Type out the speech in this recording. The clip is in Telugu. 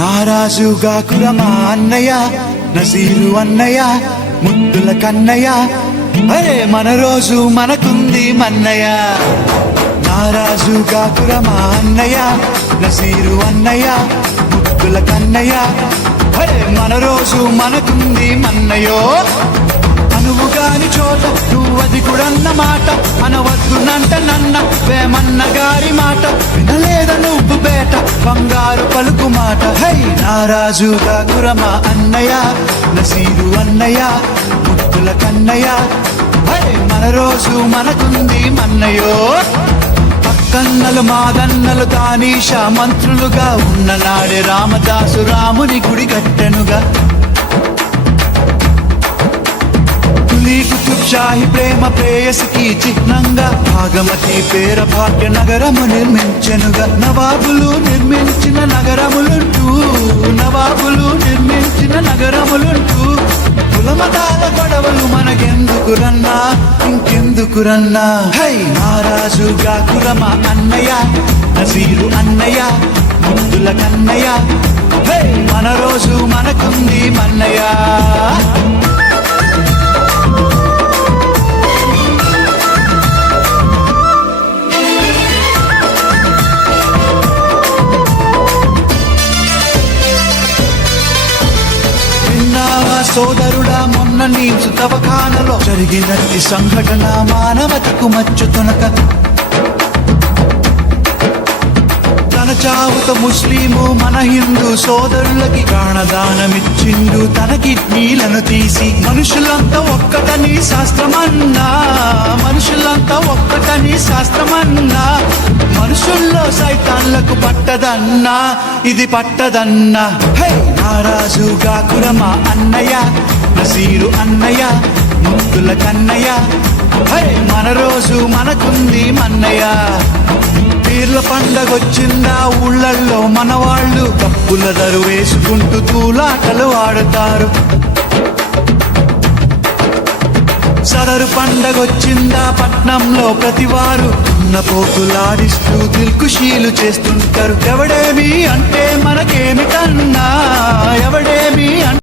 నారాజుగా కురమా అన్నయ్య, నసీరు అన్నయ్య, ముద్దుల కన్నయ్య, అరే మన రోజు మనకుంది మన్నయ్య. నారాజుగా కురమా అన్నయ్య, నసీరు అన్నయ్య, ముద్దుల కన్నయ్య, అరే మన రోజు మనకుంది మన్నయ్యో. అనువు గాని చోట నువ్వది కూడన్న మాట, అనవద్దునంట నన్న వేమన్న గారి మాట, వినలేద నువ్వు బేట బంగారు పలుకు మాట. హై నారాజుగా కురమా అన్నయ్య, నసీరు అన్నయ్య, ముద్దుల కన్నయ్య, హై మన రోజు మనకుంది మన్నయ్యో. పక్కన్నలు మాదన్నలు తానీషా మంత్రులుగా ఉన్న నాడే రామదాసు రాముని గుడి కట్టెనుగా. కుతుబ్ షాహి ప్రేమ ప్రేయసికి చిహ్నంగా భాగమతి పేర భాగ్య నగరము నిర్మించెనుగా. నవాబులు నిర్మించిన నగరములుంటూ, నవాబులు నిర్మించిన నగరములుంటూ, కులమతాల గొడవలు మనకెందుకురన్నా, ఇంకెందుకురన్నా. హై నారాజుగా కురమా అన్నయ్య, నసీరు అన్నయ్య, ముద్దుల కన్నయ్య, హై మన రోజు మనకుంది మన్నయ్య. సోదరుడా మొన్న నీ తవఖానలో జరిగినట్టి సంఘటన మానవతకు మచ్చుతునక. తన చావుతో ముస్లిము మన హిందూ సోదరులకి ప్రాణదానమిచ్చిండు తన కిడ్నీలను తీసి. మనుషులంతా ఒక్కటని శాస్త్రమన్నా, మనుషులంతా ఒక్కటని శాస్త్రమన్నా, మనుషుల్లో సైతాన్లకు పట్టదన్నా, ఇది పట్టదన్నా. హై నారాజుగా కురమా అన్నయ్య, నసీరు అన్నయ్య, ముద్దుల కన్నయ్య, హై మన రోజు మనకుంది మన్నయ్య. పీర్ల పండగొచ్చిందా ఊళ్ళల్లో మనవాళ్ళు కప్పుల దరు వేసుకుంటూ తూలాటలు ఆడుతారు. సదరు పండగొచ్చిందా పట్నంలో ప్రతివారు ఉన్న పోతులాడిస్తూ దిల్కుషీలు చేస్తుంటారు. ఎవడేమి అంటే మనకేమిటన్నా, ఎవడేమి